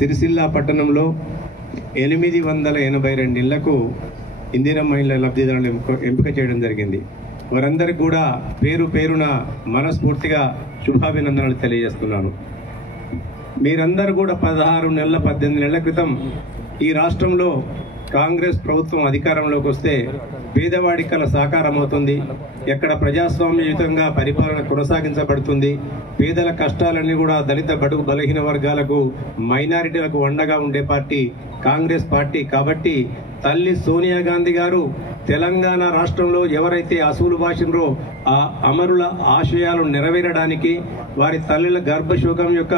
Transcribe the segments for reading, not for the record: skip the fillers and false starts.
సిరిసిల్ల పట్టణంలో 882 ఇళ్లకు ఇందిరమ్మ ఇళ్ల లబ్ధిదారులను ఎంపిక చేయడం జరిగింది. వారందరికీ కూడా పేరు పేరున మనస్ఫూర్తిగా శుభాభినందనలు తెలియజేస్తున్నాను. మీరందరూ కూడా 16 నెలల 18 నెలల క్రితం ఈ రాష్ట్రంలో కాంగ్రెస్ ప్రభుత్వం అధికారంలోకి వస్తే పేదవాడి కల సాకారం అవుతుంది, ఎక్కడ ప్రజాస్వామ్యయుతంగా పరిపాలన కొనసాగించబడుతుంది, పేదల కష్టాలన్నీ కూడా దళిత బడుగు బలహీన వర్గాలకు మైనారిటీలకు అండగా ఉండే పార్టీ కాంగ్రెస్ పార్టీ. కాబట్టి తల్లి సోనియా గాంధీ గారు తెలంగాణ రాష్ట్రంలో ఎవరైతే అసూలు భాషిండ్రో ఆ అమరుల ఆశయాలు నెరవేరడానికి వారి తల్లుల గర్భశోకం యొక్క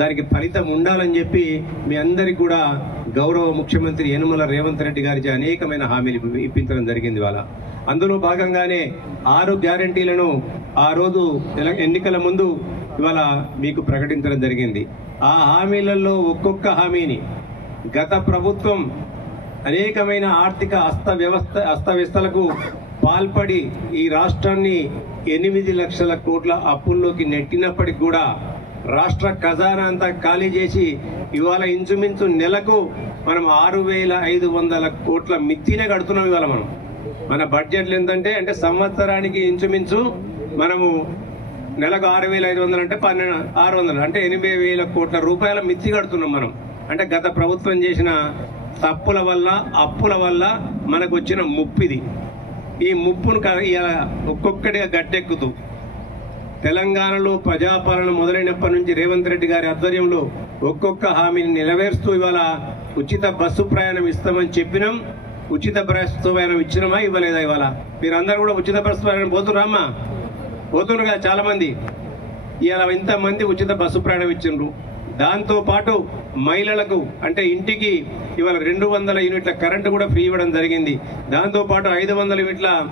దానికి ఫలితం ఉండాలని చెప్పి మీ అందరికీ కూడా గౌరవ ముఖ్యమంత్రి యనుమల రేవంత్ రెడ్డి గారికి అనేకమైన హామీలు ఇప్పించడం జరిగింది. ఇవాళ అందులో భాగంగానే 6 గ్యారంటీలను ఆ రోజు ఎన్నికల ముందు ఇవాళ మీకు ప్రకటించడం జరిగింది. ఆ హామీలలో ఒక్కొక్క హామీని గత ప్రభుత్వం అనేకమైన ఆర్థిక అస్తవ్యస్తలకు పాల్పడి ఈ రాష్ట్రాన్ని 8 లక్షల కోట్ల అప్పుల్లోకి నెట్టినప్పటికి కూడా రాష్ట్ర ఖజానా అంతా ఖాళీ చేసి ఇవాళ ఇంచుమించు నెలకు మనం 6,500 కోట్ల మిత్తినే కడుతున్నాం. ఇవాళ మన బడ్జెట్లు ఎంతంటే అంటే సంవత్సరానికి ఇంచుమించు మనము నెలకు 6,500 అంటే 600 అంటే 8,000 కోట్ల రూపాయల మిత్తి కడుతున్నాం మనం. అంటే గత ప్రభుత్వం చేసిన తప్పుల వల్ల అప్పుల వల్ల మనకు వచ్చిన ముప్పిది. ఈ ముప్పును ఒక్కొక్కటిగా గట్టెక్కుతూ తెలంగాణలో ప్రజాపాలన మొదలైనప్పటి నుంచి రేవంత్ రెడ్డి గారి ఆధ్వర్యంలో ఒక్కొక్క హామీని నెరవేరుస్తూ ఇవాళ ఉచిత బస్సు ప్రయాణం ఇస్తామని చెప్పినాం. ఉచిత బస్సు ప్రయాణం ఇచ్చినామా ఇవ్వలేదా? ఇవాళ మీరందరూ కూడా ఉచిత బస్సు ప్రయాణం పోతున్నారమ్మా? పోతున్నారు కదా చాలా మంది. ఇవాళ ఇంతమంది ఉచిత బస్సు ప్రయాణం ఇచ్చిండ్రు. దాంతో పాటు మహిళలకు అంటే ఇంటికి ఇవాళ 200 యూనిట్ల కరెంటు కూడా ఫ్రీ ఇవ్వడం జరిగింది. దాంతో పాటు 500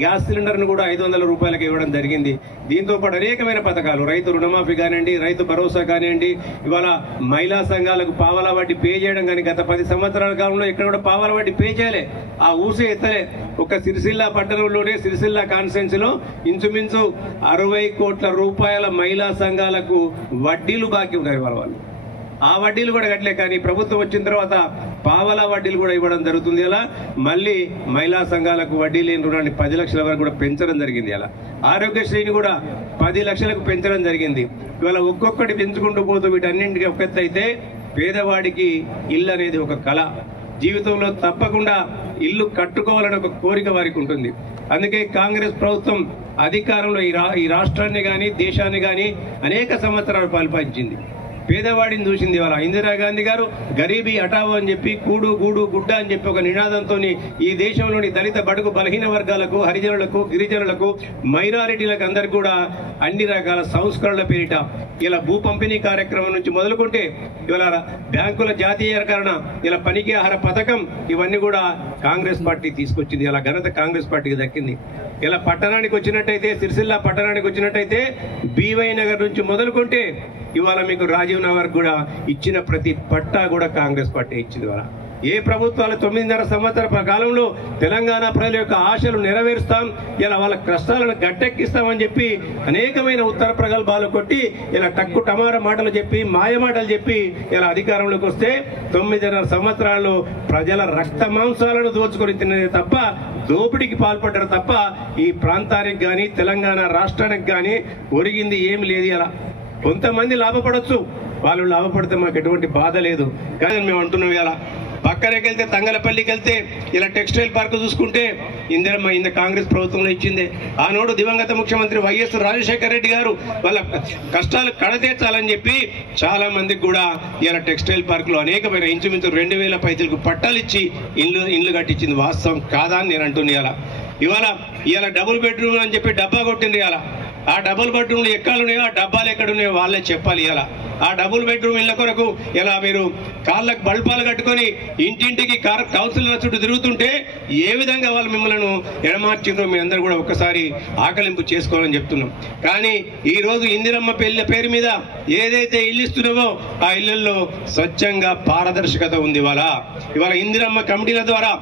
గ్యాస్ సిలిండర్ను కూడా 500 రూపాయలకు ఇవ్వడం జరిగింది. దీంతో పాటు అనేకమైన పథకాలు, రైతు రుణమాఫీ కానివ్వండి, రైతు భరోసా కానివ్వండి, ఇవాళ మహిళా సంఘాలకు పావలా వడ్డీ పే చేయడం కానీ గత 10 సంవత్సరాల కాలంలో ఎక్కడ కూడా పావలా వడ్డీ పే చేయలే, ఆ ఊసే ఎత్తలే. ఒక సిరిసిల్ల పట్టణంలోనే సిరిసిల్ల కాన్స్టిట్యున్సీలో ఇంచుమించు 60 కోట్ల రూపాయల మహిళా సంఘాలకు వడ్డీలు బాకీ ఉన్నారు వాళ్ళు. ఆ వడ్డీలు కూడా కట్టలే. కానీ ప్రభుత్వం వచ్చిన తర్వాత పావలా వడ్డీలు కూడా ఇవ్వడం జరుగుతుంది. అలా మళ్ళీ మహిళా సంఘాలకు వడ్డీ లేని రుణాన్ని 10 లక్షల వరకు కూడా పెంచడం జరిగింది. అలా ఆరోగ్యశ్రీని కూడా 10 లక్షలకు పెంచడం జరిగింది. ఇవాళ ఒక్కొక్కటి పెంచుకుంటూ పోతూ వీటన్నింటికి ఒక ఎత్తు అయితే పేదవాడికి ఇల్లు అనేది ఒక కళ. జీవితంలో తప్పకుండా ఇల్లు కట్టుకోవాలని ఒక కోరిక వారికి ఉంటుంది. అందుకే కాంగ్రెస్ ప్రభుత్వం అధికారంలో ఈ రాష్ట్రాన్ని కానీ దేశాన్ని కానీ అనేక సంవత్సరాలు పరిపాలించింది. పేదవాడిని చూసింది. ఇవాళ ఇందిరాగాంధీ గారు గరీబీ హటావో అని చెప్పి కూడు గూడు గుడ్డ అని చెప్పి ఒక నినాదంతో ఈ దేశంలోని దళిత బడుగు బలహీన వర్గాలకు, హరిజనులకు, గిరిజనులకు, మైనారిటీలకు అందరికి కూడా అన్ని రకాల సంస్కరణల పేరిట ఇలా భూ పంపిణీ కార్యక్రమం నుంచి మొదలుకుంటే ఇవాళ బ్యాంకుల జాతీయకరణ, ఇలా పనికి ఆహార పథకం, ఇవన్నీ కూడా కాంగ్రెస్ పార్టీ తీసుకొచ్చింది. ఇలా ఘనత కాంగ్రెస్ పార్టీకి దక్కింది. ఇలా పట్టణానికి వచ్చినట్టయితే, సిరిసిల్ల పట్టణానికి వచ్చినట్టయితే బీవై నగర్ నుంచి మొదలుకుంటే ఇవాళ మీకు రాజీవ్ నగర్ కూడా ఇచ్చిన ప్రతి పట్టా కూడా కాంగ్రెస్ పార్టీ ఇచ్చింది. ఇవాళ ఏ ప్రభుత్వాలు 9.5 సంవత్సరాల కాలంలో తెలంగాణ ప్రజల యొక్క ఆశలు నెరవేరుస్తాం, ఇలా వాళ్ళ కష్టాలను గట్టెక్కిస్తామని చెప్పి అనేకమైన ఉత్తర ప్రగల్భాలు కొట్టి ఇలా టక్కు టమార మాటలు చెప్పి మాయ మాటలు చెప్పి ఇలా అధికారంలోకి వస్తే 9.5 సంవత్సరాల్లో ప్రజల రక్త మాంసాలను దోచుకొని తిన్నది తప్ప, దోపిడీకి పాల్పడ్డారు తప్ప ఈ ప్రాంతానికి కానీ తెలంగాణ రాష్ట్రానికి కానీ ఒరిగింది ఏమి లేదు. ఇలా కొంతమంది లాభపడవచ్చు, వాళ్ళు లాభపడితే మాకు ఎటువంటి బాధ లేదు. కానీ మేము అంటున్నాం ఇలా పక్కనకి వెళ్తే తంగలపల్లికి వెళ్తే ఇలా టెక్స్టైల్ పార్క్ చూసుకుంటే ఇందిరమ్మ ఇంత కాంగ్రెస్ ప్రభుత్వంలో ఇచ్చింది. ఆనాడు దివంగత ముఖ్యమంత్రి వైఎస్ రాజశేఖర రెడ్డి గారు వాళ్ళ కష్టాలు కడతీర్చాలని చెప్పి చాలా మందికి కూడా ఇలా టెక్స్టైల్ పార్క్ లో అనేకమైన ఇంచుమించు 2,000 పైసలకు పట్టాలు ఇచ్చి ఇల్లు కట్టించింది. వాస్తవం కాదా అని నేను అంటున్నా. ఇవాళ డబుల్ బెడ్రూమ్ అని చెప్పి డబ్బా కొట్టింది. ఆ డబుల్ బెడ్రూమ్లు ఎక్కడున్నాయో ఆ డబ్బాలు ఎక్కడున్నాయో వాళ్ళే చెప్పాలి. ఆ డబుల్ బెడ్రూమ్ ఇళ్ల కొరకు ఇలా మీరు కాళ్ళకు బల్పాలు కట్టుకొని ఇంటింటికి కౌన్సిలర్ చుట్టూ తిరుగుతుంటే ఏ విధంగా వాళ్ళు మిమ్మల్ని ఎడమార్చిందో మీ అందరూ కూడా ఒక్కసారి ఆకలింపు చేసుకోవాలని చెప్తున్నాం. కానీ ఈ రోజు ఇందిరమ్మ పేరు మీద ఏదైతే ఇల్లు ఇస్తున్నామో ఆ ఇళ్లలో స్వచ్ఛంగా పారదర్శకత ఉంది. ఇవాళ ఇందిరమ్మ కమిటీల ద్వారా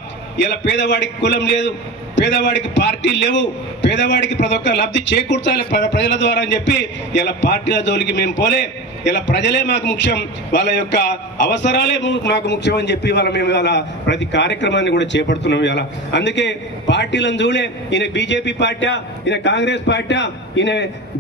ఇలా పేదవాడికి కులం లేదు, పేదవాడికి పార్టీలు లేవు, పేదవాడికి ప్రతి ఒక్క లబ్ధి చేకూర్చాలి ప్రజల ద్వారా అని చెప్పి ఇలా పార్టీల జోలికి మేము పోలే. ఇలా ప్రజలే మాకు ముఖ్యం, వాళ్ళ యొక్క అవసరాలే మాకు ముఖ్యం అని చెప్పి వాళ్ళ మేము ఇలా ప్రతి కార్యక్రమాన్ని కూడా చేపడుతున్నాం ఇలా. అందుకే పార్టీలను చూడలే, ఈయన బీజేపీ పార్టీ, ఈయన కాంగ్రెస్ పార్టీ, ఈయన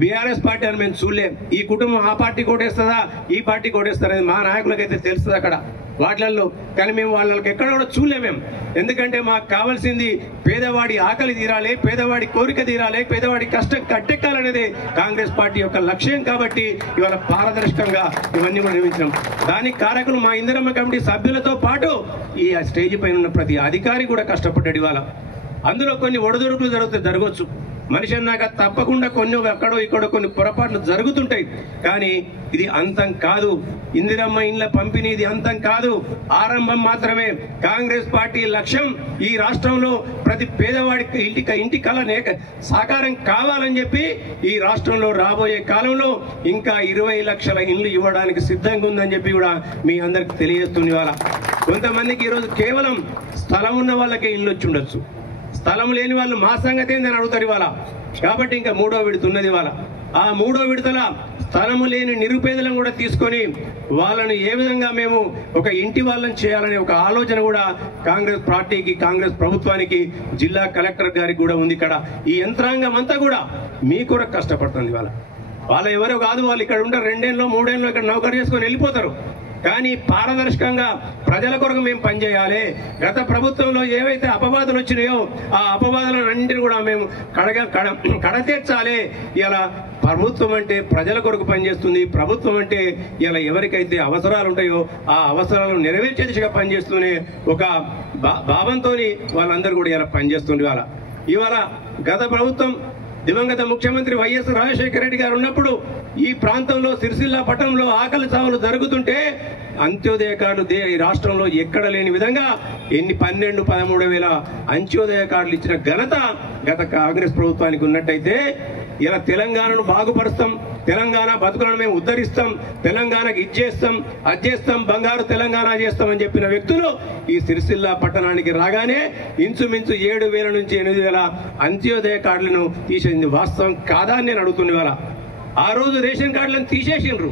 బీఆర్ఎస్ పార్టీ అని మేము చూడలే. ఈ కుటుంబం ఆ పార్టీ కోటేస్తుందా, ఈ పార్టీ కోటేస్తారా మా నాయకులకైతే తెలుస్తుంది అక్కడ వాటిల్లో. కానీ మేము వాళ్ళకి ఎక్కడ కూడా చూడలేమేం. ఎందుకంటే మాకు కావాల్సింది పేదవాడి ఆకలి తీరాలి, పేదవాడి కోరిక తీరాలి, పేదవాడి కష్టం కట్టెక్కాలనేది కాంగ్రెస్ పార్టీ యొక్క లక్ష్యం. కాబట్టి ఇవాళ పారదర్శకంగా ఇవన్నీ కూడా నిర్మించాం. దానికి కారకులు మా ఇందిరమ్మ కమిటీ సభ్యులతో పాటు ఈ స్టేజ్ పైన ఉన్న ప్రతి అధికారి కూడా కష్టపడ్డాడు ఇవాళ. అందులో కొన్ని ఒడదొడుకులు జరగవచ్చు, మనిషి అన్నాక తప్పకుండా కొన్ని అక్కడో ఇక్కడో కొన్ని పొరపాట్లు జరుగుతుంటాయి. కానీ ఇది అంతం కాదు. ఇందిరమ్మ ఇండ్ల పంపిణీ ఇది అంతం కాదు, ఆరంభం మాత్రమే. కాంగ్రెస్ పార్టీ లక్ష్యం ఈ రాష్ట్రంలో ప్రతి పేదవాడికి ఇంటి కళ సాకారం కావాలని చెప్పి ఈ రాష్ట్రంలో రాబోయే కాలంలో ఇంకా 20 లక్షల ఇండ్లు ఇవ్వడానికి సిద్ధంగా ఉందని చెప్పి కూడా మీ అందరికి తెలియజేస్తుంది. ఇవాళ కొంతమందికి ఈరోజు కేవలం స్థలం ఉన్న వాళ్ళకే ఇల్లు వచ్చి ఉండొచ్చు, స్థలం లేని వాళ్ళు మా సంగతి ఏందని అడుగుతారు ఇవాళ. కాబట్టి ఇంకా 3వ విడత ఉన్నది ఇవాళ. ఆ 3వ విడతల స్థలము లేని నిరుపేదలను కూడా తీసుకొని వాళ్ళను ఏ విధంగా మేము ఒక ఇంటి వాళ్ళని చేయాలనే ఒక ఆలోచన కూడా కాంగ్రెస్ పార్టీకి, కాంగ్రెస్ ప్రభుత్వానికి, జిల్లా కలెక్టర్ గారికి కూడా ఉంది. ఇక్కడ ఈ యంత్రాంగం అంతా కూడా మీ కూడా కష్టపడుతుంది ఇవాళ. వాళ్ళు ఎవరో కాదు, వాళ్ళు ఇక్కడ ఉండే 2 ఏళ్ళలో 3 ఏళ్ళలో ఇక్కడ నౌకరు చేసుకొని వెళ్ళిపోతారు. కానీ పారదర్శకంగా ప్రజల కొరకు మేము పనిచేయాలి. గత ప్రభుత్వంలో ఏవైతే అపవాదులు వచ్చినాయో ఆ అపవాదులన్నింటినీ కూడా మేము కడతీర్చాలి. ఇలా ప్రభుత్వం అంటే ప్రజల కొరకు పనిచేస్తుంది. ప్రభుత్వం అంటే ఇలా ఎవరికైతే అవసరాలు ఉంటాయో ఆ అవసరాలను నెరవేర్చే దిశగా పనిచేస్తూనే ఒక భావంతో వాళ్ళందరూ కూడా ఇలా పనిచేస్తుంది. ఇవాళ గత ప్రభుత్వం దివంగత ముఖ్యమంత్రి వైఎస్ రాజశేఖర రెడ్డి గారు ఉన్నప్పుడు ఈ ప్రాంతంలో సిరిసిల్ల పట్టణంలో ఆకలి చావులు జరుగుతుంటే అంత్యోదయ కార్డులు ఈ రాష్ట్రంలో ఎక్కడ లేని విధంగా 12-13 వేల అంత్యోదయ కార్డులు ఇచ్చిన ఘనత గత కాంగ్రెస్ ప్రభుత్వానికి ఉన్నట్టయితే ఇలా తెలంగాణను బాగుపరుస్తాం, తెలంగాణ బతుకులను మేము ఉద్ధరిస్తాం, తెలంగాణకి ఇచ్చేస్తాం, అచ్చేస్తాం, బంగారు తెలంగాణ చేస్తామని చెప్పిన వ్యక్తులు ఈ సిరిసిల్ల పట్టణానికి రాగానే ఇంచుమించు 7,000 నుంచి 8,000 అంత్యోదయ కార్డులను తీసేసింది. వాస్తవం కాదా అని నేను అడుగుతున్నా. ఆ రోజు రేషన్ కార్డులను తీసేసిండ్రు,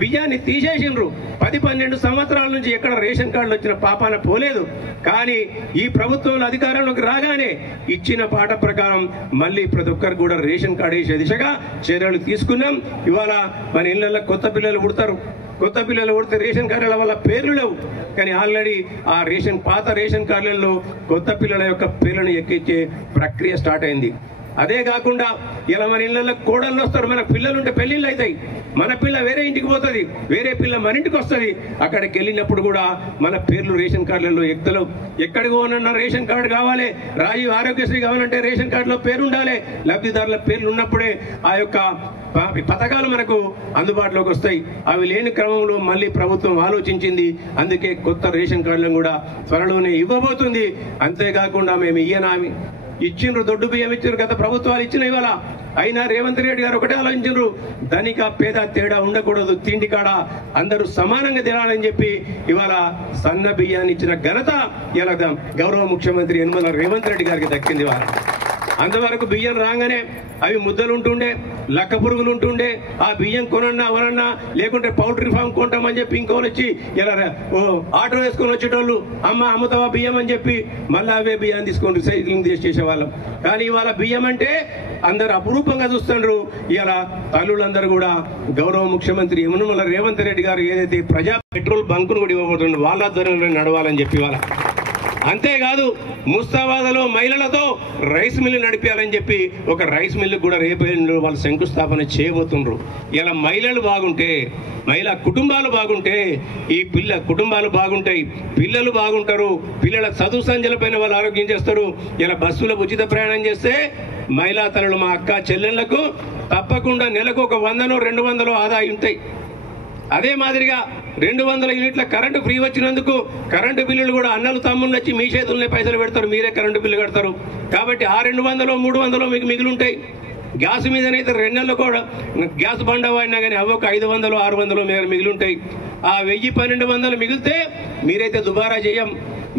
బియ్యాన్ని తీసేసిండ్రు. 10-12 సంవత్సరాల నుంచి ఎక్కడ రేషన్ కార్డులు వచ్చిన పాపాన పోలేదు. కానీ ఈ ప్రభుత్వంలో అధికారంలోకి రాగానే ఇచ్చిన పాట ప్రకారం మళ్ళీ ప్రతి ఒక్కరు కూడా రేషన్ కార్డు వేసే దిశగా చర్యలు తీసుకున్నాం. ఇవాళ మన ఇళ్లలో కొత్త పిల్లలు పుడతారు, కొత్త పిల్లలు పుడితే రేషన్ కార్డుల వల్ల పేర్లు లేవు. కానీ ఆల్రెడీ ఆ పాత రేషన్ కార్డులలో కొత్త పిల్లల యొక్క పేర్లను ఎక్కించే ప్రక్రియ స్టార్ట్ అయింది. అదే కాకుండా ఇలా మన ఇళ్లలో కోడళ్ళు వస్తారు, మన పిల్లలు ఉంటే పెళ్లిళ్ళు అవుతాయి, మన పిల్ల వేరే ఇంటికి పోతుంది, వేరే పిల్ల మన ఇంటికి వస్తుంది. అక్కడికి వెళ్ళినప్పుడు కూడా మన పేర్లు రేషన్ కార్డులలో ఎక్కలేవు. ఎక్కడికి పోనన్నా రేషన్ కార్డు కావాలి, రాజీవ్ ఆరోగ్యశ్రీ కావాలంటే రేషన్ కార్డులో పేరు ఉండాలి. లబ్ధిదారుల పేర్లు ఉన్నప్పుడే ఆ యొక్క పథకాలు మనకు అందుబాటులోకి వస్తాయి. అవి లేని క్రమంలో మళ్ళీ ప్రభుత్వం ఆలోచించింది. అందుకే కొత్త రేషన్ కార్డులను కూడా త్వరలోనే ఇవ్వబోతుంది. అంతేకాకుండా మేము ఇచ్చిండ్రు, దొడ్డు బియ్యం ఇచ్చిండ్రు, గత ప్రభుత్వాలు ఇచ్చిన ఇవాళ. అయినా రేవంత్ రెడ్డి గారు ఒకటే ఆలోచించారు, ధనిక పేద తేడా ఉండకూడదు, తిండి కాడ అందరూ సమానంగా తినాలని చెప్పి ఇవాళ సన్న బియ్యాన్ని ఇచ్చిన ఘనత ఇలా గౌరవ ముఖ్యమంత్రి యనమల రేవంత్ రెడ్డి గారికి దక్కింది. అంతవరకు బియ్యం రాగానే అవి ముద్దలు ఉంటుండే, లక్క పురుగులు ఉంటుండే. ఆ బియ్యం కొనన్నా అవనన్నా లేకుంటే పౌల్ట్రీ ఫామ్ కొంటామని చెప్పి ఇంకోళ్ళు వచ్చి ఇలా ఆటో వేసుకొని వచ్చేటోళ్ళు, అమ్ముతావా బియ్యం అని చెప్పి మళ్ళీ అవే బియ్యాన్ని తీసుకొని రీసైక్లింగ్ చేసేవాళ్ళం. కానీ ఇవాళ బియ్యం అంటే అందరు అపురూపంగా చూస్తుండ్రు. ఇలా తల్లులందరూ కూడా గౌరవ ముఖ్యమంత్రి యనమల రేవంత్ రెడ్డి గారు ఏదైతే ప్రజా పెట్రోల్ బంకును కూడా ఇవ్వబోతుండ్రు వాళ్ళ ఆధ్వర్యంలో నడవాలని చెప్పి ఇవాళ. అంతేకాదు ముస్తాబాద్లో మహిళలతో రైస్ మిల్లు నడిపించాలని చెప్పి ఒక రైస్ మిల్లు కూడా రేపు వాళ్ళు శంకుస్థాపన చేయబోతుండ్రు. ఇలా మహిళలు బాగుంటే, మహిళా కుటుంబాలు బాగుంటే ఈ కుటుంబాలు బాగుంటాయి, పిల్లలు బాగుంటారు, పిల్లల చదువు సంధ్యలపైన వాళ్ళు ఆరోగ్యం చేస్తారు. ఇలా బస్సులో ఉచిత ప్రయాణం చేస్తే మహిళా తల్లులు మా అక్క చెల్లెళ్లకు తప్పకుండా నెలకు ఒక 100-200 ఆదాయం ఉంటాయి. అదే మాదిరిగా 200 యూనిట్ల కరెంటు ఫ్రీ వచ్చినందుకు కరెంటు బిల్లులు కూడా అన్నలు తమ్ముళ్ళు వచ్చి మీ చేతుల్లోనే పైసలు పెడతారు, మీరే కరెంటు బిల్లు కడతారు. కాబట్టి ఆ 200-300 మీకు మిగిలింటాయి. గ్యాస్ మీదనైతే 2 నెలలు కూడా గ్యాస్ బండ వాడినా కానీ అవి ఒక 500-600 మీద మిగిలింటాయి. ఆ 1000-1200 మిగిలితే మీరైతే దుబారా చేయం,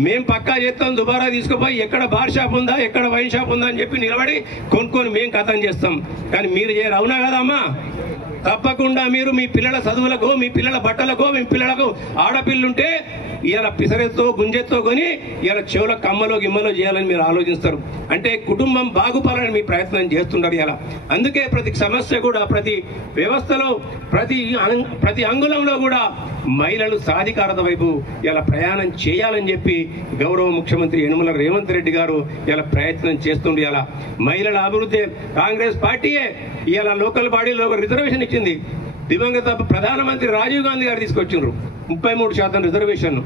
మేము పక్కా చేస్తాం. దుబారా తీసుకుపోయి ఎక్కడ బార్ షాప్ ఉందా, ఎక్కడ వైన్ షాప్ ఉందా అని చెప్పి నిలబడి కొనుక్కొని మేము కథం చేస్తాం. కానీ మీరు చేయరు, అవునా కదా అమ్మా? తప్పకుండా మీరు మీ పిల్లల చదువులకు, మీ పిల్లల బట్టలకు, మీ పిల్లలకు ఆడపిల్లుంటే ఇలా పిసరెత్తో గుంజెత్తో కొని ఇలా చెవుల కమ్మలో గిమ్మలో చేయాలని మీరు ఆలోచిస్తారు. అంటే కుటుంబం బాగుపడాలని మీ ప్రయత్నం చేస్తున్నారు ఇలా. అందుకే ప్రతి సమస్య కూడా, ప్రతి వ్యవస్థలో, ప్రతి అంగుళంలో కూడా మహిళలు సాధికారత వైపు ఇలా ప్రయాణం చేయాలని చెప్పి గౌరవ ముఖ్యమంత్రి యనమల రేవంత్ రెడ్డి గారు ఇలా ప్రయత్నం చేస్తుండే. ఇలా మహిళల అభివృద్ధి కాంగ్రెస్ పార్టీయే ఇలా లోకల్ బాడీలో రిజర్వేషన్ ఇచ్చింది. దివంగత ప్రధానమంత్రి రాజీవ్ గాంధీ గారు తీసుకొచ్చిండ్రు 33% రిజర్వేషన్.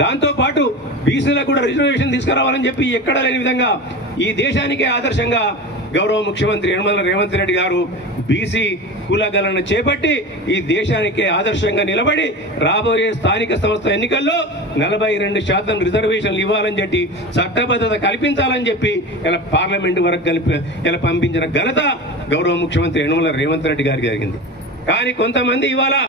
దాంతో పాటు బీసీలకు కూడా రిజర్వేషన్ తీసుకురావాలని చెప్పి ఎక్కడ లేని విధంగా ఈ దేశానికే ఆదర్శంగా గౌరవ ముఖ్యమంత్రి యనమల రేవంత్ రెడ్డి గారు బీసీ కులగణన చేపట్టి ఈ దేశానికే ఆదర్శంగా నిలబడి రాబోయే స్థానిక సంస్థ ఎన్నికల్లో 42% రిజర్వేషన్లు ఇవ్వాలని చెప్పి చట్టబద్ధత కల్పించాలని చెప్పి ఇలా పార్లమెంటు వరకు ఇలా పంపించిన ఘనత గౌరవ ముఖ్యమంత్రి యనమల రేవంత్ రెడ్డి గారికి జరిగింది. కానీ కొంతమంది ఇవాళ